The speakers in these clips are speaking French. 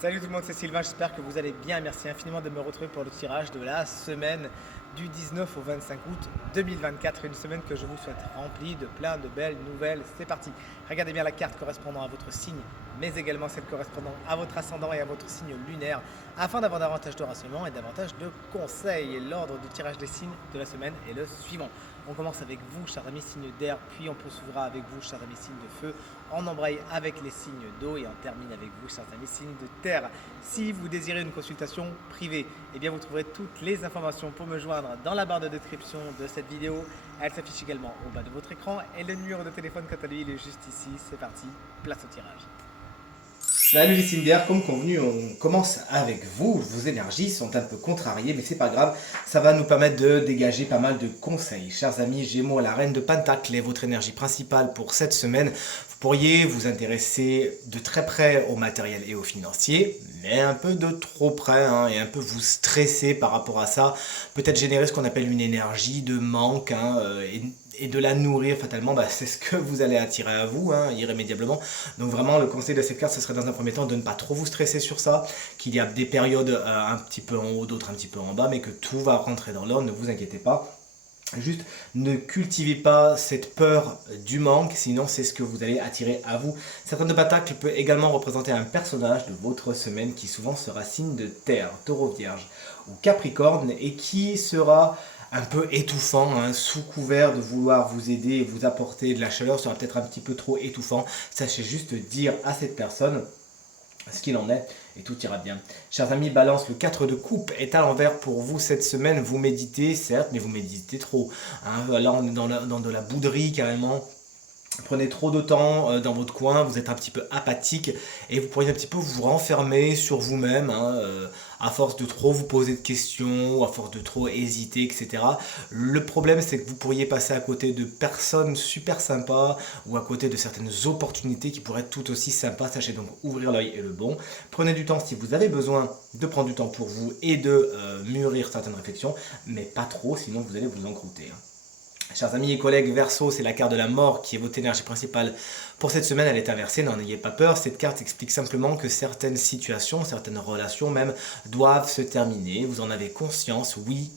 Salut tout le monde, c'est Sylvain, j'espère que vous allez bien. Merci infiniment de me retrouver pour le tirage de la semaine du 19 au 25 août 2024. Une semaine que je vous souhaite remplie de plein de belles nouvelles. C'est parti. Regardez bien la carte correspondant à votre signe, mais également celle correspondant à votre ascendant et à votre signe lunaire, afin d'avoir davantage de renseignements et davantage de conseils. L'ordre du tirage des signes de la semaine est le suivant. On commence avec vous, chers amis signes d'air, puis on poursuivra avec vous, chers amis signes de feu. On embraye avec les signes d'eau et on termine avec vous, chers amis signes de terre. Si vous désirez une consultation privée, eh bien vous trouverez toutes les informations pour me joindre dans la barre de description de cette vidéo. Elle s'affiche également au bas de votre écran et le numéro de téléphone quant à lui il est juste ici. C'est parti, place au tirage. Salut les signes d'air, comme convenu, on commence avec vous. Vos énergies sont un peu contrariées, mais c'est pas grave, ça va nous permettre de dégager pas mal de conseils. Chers amis Gémeaux, la reine de Pentacle est votre énergie principale pour cette semaine. Vous pourriez vous intéresser de très près au matériel et au financier, mais un peu de trop près, et un peu vous stresser par rapport à ça. Peut-être générer ce qu'on appelle une énergie de manque, et de la nourrir fatalement, c'est ce que vous allez attirer à vous, irrémédiablement. Donc vraiment, le conseil de cette carte, ce serait dans un premier temps de ne pas trop vous stresser sur ça, qu'il y a des périodes un petit peu en haut, d'autres un petit peu en bas, mais que tout va rentrer dans l'ordre, ne vous inquiétez pas. Juste ne cultivez pas cette peur du manque, sinon c'est ce que vous allez attirer à vous. Cette reine de Pentacle peut également représenter un personnage de votre semaine qui souvent sera signe de terre, taureau, vierge ou capricorne, et qui sera un peu étouffant, sous couvert de vouloir vous aider et vous apporter de la chaleur, sera peut-être un petit peu trop étouffant. Sachez juste dire à cette personne ce qu'il en est et tout ira bien. Chers amis Balance, le 4 de coupe est à l'envers pour vous cette semaine. Vous méditez, certes, mais vous méditez trop. Là, on est dans de la bouderie carrément. Prenez trop de temps dans votre coin, vous êtes un petit peu apathique et vous pourriez un petit peu vous renfermer sur vous-même, à force de trop vous poser de questions, à force de trop hésiter, etc. Le problème, c'est que vous pourriez passer à côté de personnes super sympas ou à côté de certaines opportunités qui pourraient être tout aussi sympas. Sachez donc ouvrir l'œil et le bon. Prenez du temps si vous avez besoin de prendre du temps pour vous et de mûrir certaines réflexions, mais pas trop, sinon vous allez vous encrouter. Chers amis et collègues, Verseau, c'est la carte de la mort qui est votre énergie principale. Pour cette semaine, elle est inversée, n'en ayez pas peur. Cette carte explique simplement que certaines situations, certaines relations même, doivent se terminer. Vous en avez conscience, oui,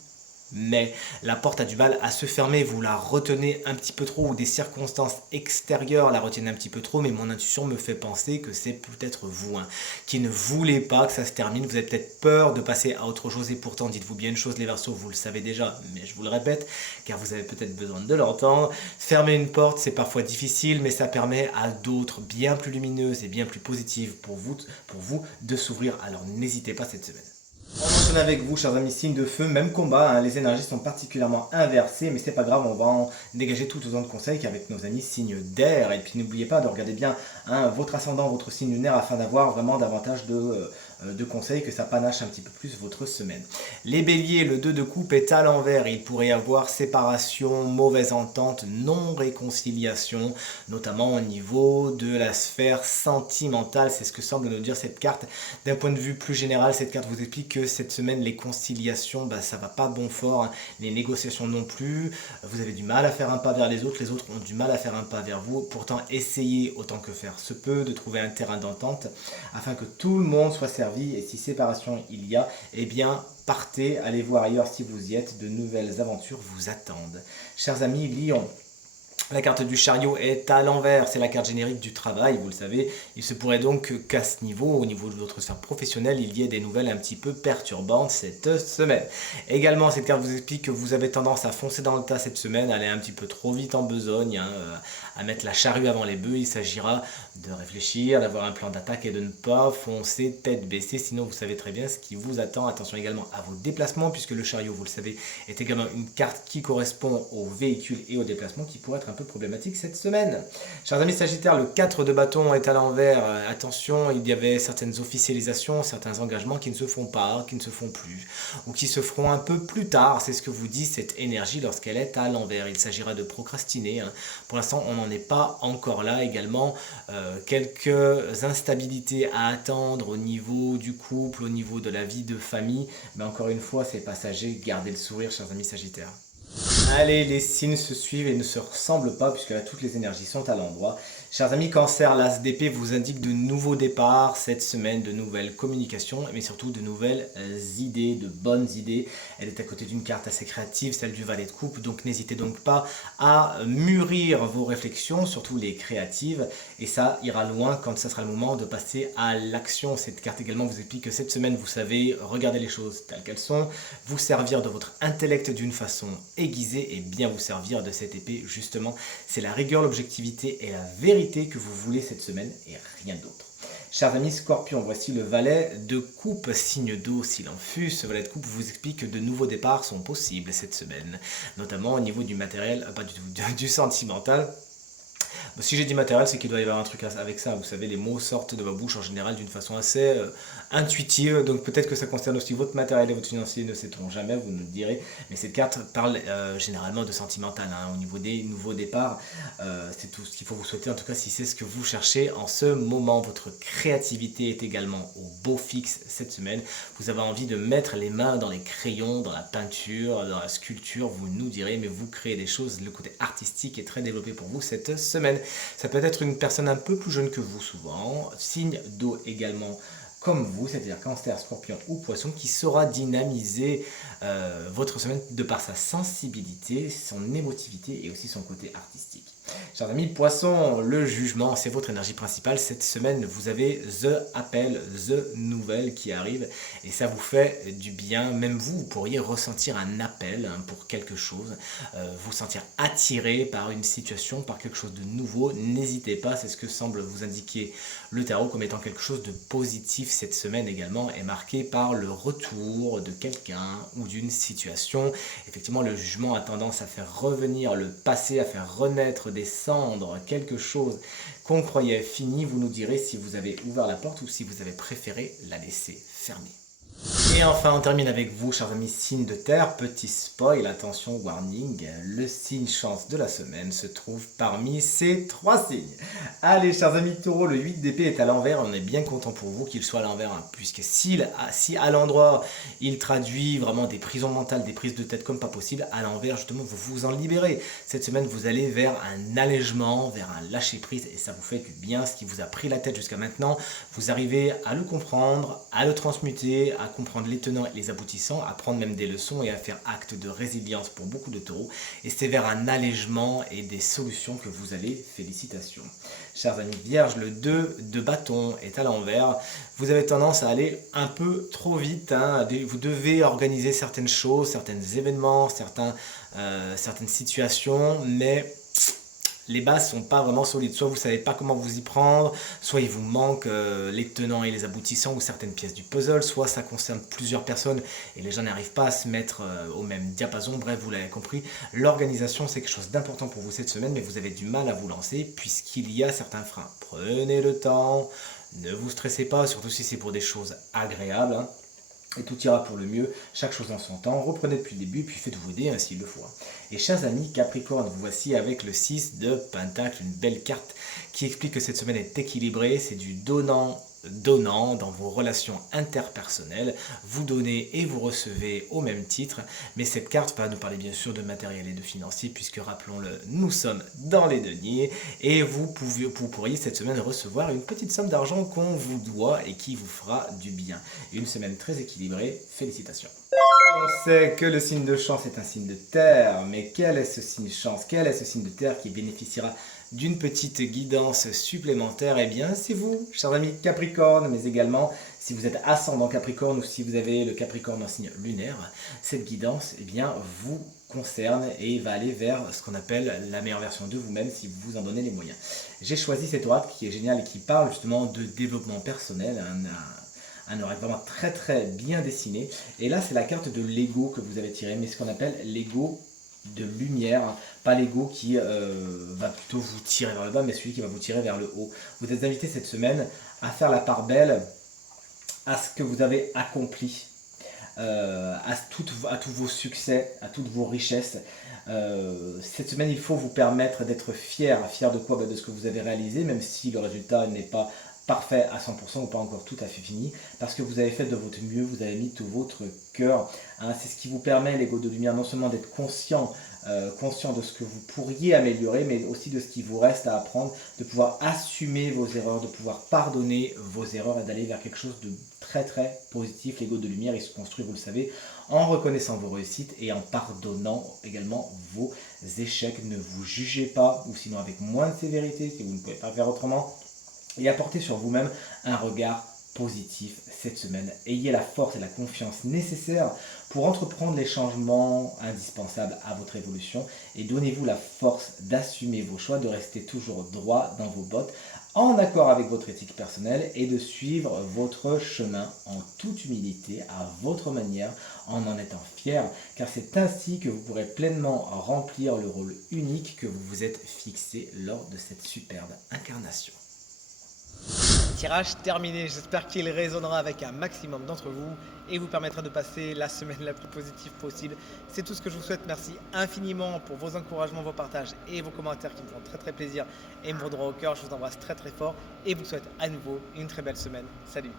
mais la porte a du mal à se fermer, vous la retenez un petit peu trop, ou des circonstances extérieures la retiennent un petit peu trop, mais mon intuition me fait penser que c'est peut-être vous, qui ne voulez pas que ça se termine. Vous avez peut-être peur de passer à autre chose, et pourtant dites-vous bien une chose les Verseaux, vous le savez déjà, mais je vous le répète, car vous avez peut-être besoin de l'entendre. Fermer une porte, c'est parfois difficile, mais ça permet à d'autres bien plus lumineuses et bien plus positives pour vous de s'ouvrir, alors n'hésitez pas cette semaine. On enchaîne avec vous, chers amis, signes de feu, même combat, les énergies sont particulièrement inversées, mais c'est pas grave, on va en dégager tout autant de conseils qu'avec nos amis signes d'air. Et puis n'oubliez pas de regarder bien votre ascendant, votre signe lunaire, afin d'avoir vraiment davantage de conseils, que ça panache un petit peu plus votre semaine. Les béliers, le 2 de coupe est à l'envers, il pourrait y avoir séparation, mauvaise entente, non-réconciliation, notamment au niveau de la sphère sentimentale, c'est ce que semble nous dire cette carte. D'un point de vue plus général, cette carte vous explique que cette semaine, les conciliations, ça va pas bon fort, les négociations non plus, vous avez du mal à faire un pas vers les autres ont du mal à faire un pas vers vous, pourtant essayez autant que faire se peut de trouver un terrain d'entente afin que tout le monde soit servi, et si séparation il y a, eh bien partez, allez voir ailleurs si vous y êtes, de nouvelles aventures vous attendent. Chers amis Lion, la carte du chariot est à l'envers, c'est la carte générique du travail, vous le savez. Il se pourrait donc qu'à ce niveau, au niveau de votre sphère professionnelle, il y ait des nouvelles un petit peu perturbantes cette semaine. Également, cette carte vous explique que vous avez tendance à foncer dans le tas cette semaine, à aller un petit peu trop vite en besogne, à mettre la charrue avant les bœufs. Il s'agira de réfléchir, d'avoir un plan d'attaque et de ne pas foncer tête baissée, sinon vous savez très bien ce qui vous attend. Attention également à vos déplacements, puisque le chariot, vous le savez, est également une carte qui correspond aux véhicules et aux déplacements, qui pourraient être un peu problématique cette semaine. Chers amis Sagittaires, le 4 de bâton est à l'envers. Attention, il y avait certaines officialisations, certains engagements qui ne se font pas, qui ne se font plus, ou qui se feront un peu plus tard. C'est ce que vous dit cette énergie lorsqu'elle est à l'envers. Il s'agira de procrastiner. Pour l'instant, on n'en est pas encore là. Également, quelques instabilités à attendre au niveau du couple, au niveau de la vie de famille. Mais encore une fois, c'est passager. Gardez le sourire, chers amis Sagittaires. Allez, les signes se suivent et ne se ressemblent pas, puisque là toutes les énergies sont à l'endroit. Chers amis, Cancer, l'As d'épée vous indique de nouveaux départs cette semaine, de nouvelles communications, mais surtout de nouvelles idées, de bonnes idées. Elle est à côté d'une carte assez créative, celle du Valet de coupe, donc n'hésitez donc pas à mûrir vos réflexions, surtout les créatives, et ça ira loin quand ça sera le moment de passer à l'action. Cette carte également vous explique que cette semaine, vous savez regarder les choses telles qu'elles sont, vous servir de votre intellect d'une façon aiguisée et bien vous servir de cette épée, justement. C'est la rigueur, l'objectivité et la vérité que vous voulez cette semaine et rien d'autre. Chers amis Scorpion, voici le valet de coupe, signe d'eau s'il en fut. Ce valet de coupe vous explique que de nouveaux départs sont possibles cette semaine, notamment au niveau du matériel, pas du tout, du sentimental. Si j'ai dit matériel, c'est qu'il doit y avoir un truc avec ça. Vous savez, les mots sortent de ma bouche en général d'une façon assez intuitive. Donc peut-être que ça concerne aussi votre matériel et votre financier, ne sait-on jamais, vous nous le direz. Mais cette carte parle généralement de sentimental. Au niveau des nouveaux départs, c'est tout ce qu'il faut vous souhaiter. En tout cas, si c'est ce que vous cherchez en ce moment. Votre créativité est également au beau fixe cette semaine. Vous avez envie de mettre les mains dans les crayons, dans la peinture, dans la sculpture. Vous nous direz, mais vous créez des choses. Le côté artistique est très développé pour vous cette semaine. Ça peut être une personne un peu plus jeune que vous souvent, signe d'eau également comme vous, c'est-à-dire Cancer, Scorpion ou Poisson, qui saura dynamiser votre semaine de par sa sensibilité, son émotivité et aussi son côté artistique. Chers amis, Poisson, le jugement, c'est votre énergie principale. Cette semaine, vous avez The Appel, The Nouvelle qui arrive et ça vous fait du bien. Même vous, vous pourriez ressentir un appel pour quelque chose, vous sentir attiré par une situation, par quelque chose de nouveau. N'hésitez pas, c'est ce que semble vous indiquer le tarot comme étant quelque chose de positif cette semaine également, est marqué par le retour de quelqu'un ou d'une situation. Effectivement, le jugement a tendance à faire revenir le passé, à faire renaître des cendres, quelque chose qu'on croyait fini. Vous nous direz si vous avez ouvert la porte ou si vous avez préféré la laisser fermée. Et enfin, on termine avec vous, chers amis, signe de terre. Petit spoil, attention, warning, le signe chance de la semaine se trouve parmi ces 3 signes. Allez, chers amis taureaux, le 8 d'épée est à l'envers. On est bien content pour vous qu'il soit à l'envers, puisque si à l'endroit, il traduit vraiment des prisons mentales, des prises de tête comme pas possible, à l'envers, justement, vous vous en libérez. Cette semaine, vous allez vers un allègement, vers un lâcher-prise, et ça vous fait du bien. Ce qui vous a pris la tête jusqu'à maintenant, vous arrivez à le comprendre, à le transmuter, à comprendre les tenants et les aboutissants, à prendre même des leçons et à faire acte de résilience pour beaucoup de taureaux. Et c'est vers un allègement et des solutions que vous allez. Félicitations. Chers amis vierges, le 2 de bâton est à l'envers. Vous avez tendance à aller un peu trop vite. Vous devez organiser certaines choses, certains événements, certaines situations, mais les bases sont pas vraiment solides. Soit vous savez pas comment vous y prendre, soit il vous manque les tenants et les aboutissants ou certaines pièces du puzzle, soit ça concerne plusieurs personnes et les gens n'arrivent pas à se mettre au même diapason. Bref, vous l'avez compris, l'organisation c'est quelque chose d'important pour vous cette semaine, mais vous avez du mal à vous lancer puisqu'il y a certains freins. Prenez le temps, ne vous stressez pas, surtout si c'est pour des choses agréables. Et tout ira pour le mieux, chaque chose en son temps, reprenez depuis le début, puis faites-vous aider s'il le faut. Et chers amis Capricorne, vous voici avec le 6 de Pentacle, une belle carte qui explique que cette semaine est équilibrée, c'est du donnant dans vos relations interpersonnelles, vous donnez et vous recevez au même titre, mais cette carte va nous parler bien sûr de matériel et de financier, puisque rappelons-le, nous sommes dans les deniers, et vous pourriez cette semaine recevoir une petite somme d'argent qu'on vous doit et qui vous fera du bien. Une semaine très équilibrée, félicitations. On sait que le signe de chance est un signe de terre, mais quel est ce signe chance? Quel est ce signe de terre qui bénéficiera d'une petite guidance supplémentaire? Eh bien, c'est vous, chers amis Capricorne, mais également si vous êtes ascendant Capricorne ou si vous avez le Capricorne en signe lunaire, cette guidance, eh bien, vous concerne et va aller vers ce qu'on appelle la meilleure version de vous-même si vous vous en donnez les moyens. J'ai choisi cet oracle qui est génial et qui parle justement de développement personnel, un oracle vraiment très très bien dessiné. Et là, c'est la carte de l'ego que vous avez tiré, mais ce qu'on appelle l'ego de lumière, pas l'ego qui va plutôt vous tirer vers le bas, mais celui qui va vous tirer vers le haut. Vous êtes invité cette semaine à faire la part belle à ce que vous avez accompli, à tous vos succès, à toutes vos richesses. Cette semaine, il faut vous permettre d'être fier de quoi? De ce que vous avez réalisé, même si le résultat n'est pas parfait à 100% ou pas encore tout à fait fini, parce que vous avez fait de votre mieux, vous avez mis tout votre cœur. Hein. C'est ce qui vous permet, l'ego de lumière, non seulement d'être conscient de ce que vous pourriez améliorer, mais aussi de ce qui vous reste à apprendre, de pouvoir assumer vos erreurs, de pouvoir pardonner vos erreurs et d'aller vers quelque chose de très très positif. L'ego de lumière, il se construit, vous le savez, en reconnaissant vos réussites et en pardonnant également vos échecs. Ne vous jugez pas, ou sinon avec moins de sévérité, si vous ne pouvez pas faire autrement, et apportez sur vous-même un regard positif cette semaine. Ayez la force et la confiance nécessaires pour entreprendre les changements indispensables à votre évolution et donnez-vous la force d'assumer vos choix, de rester toujours droit dans vos bottes, en accord avec votre éthique personnelle et de suivre votre chemin en toute humilité, à votre manière, en étant fier, car c'est ainsi que vous pourrez pleinement remplir le rôle unique que vous vous êtes fixé lors de cette superbe incarnation. Tirage terminé, j'espère qu'il résonnera avec un maximum d'entre vous et vous permettra de passer la semaine la plus positive possible. C'est tout ce que je vous souhaite, merci infiniment pour vos encouragements, vos partages et vos commentaires qui me font très très plaisir et me vont droit au cœur. Je vous embrasse très très fort et vous souhaite à nouveau une très belle semaine. Salut!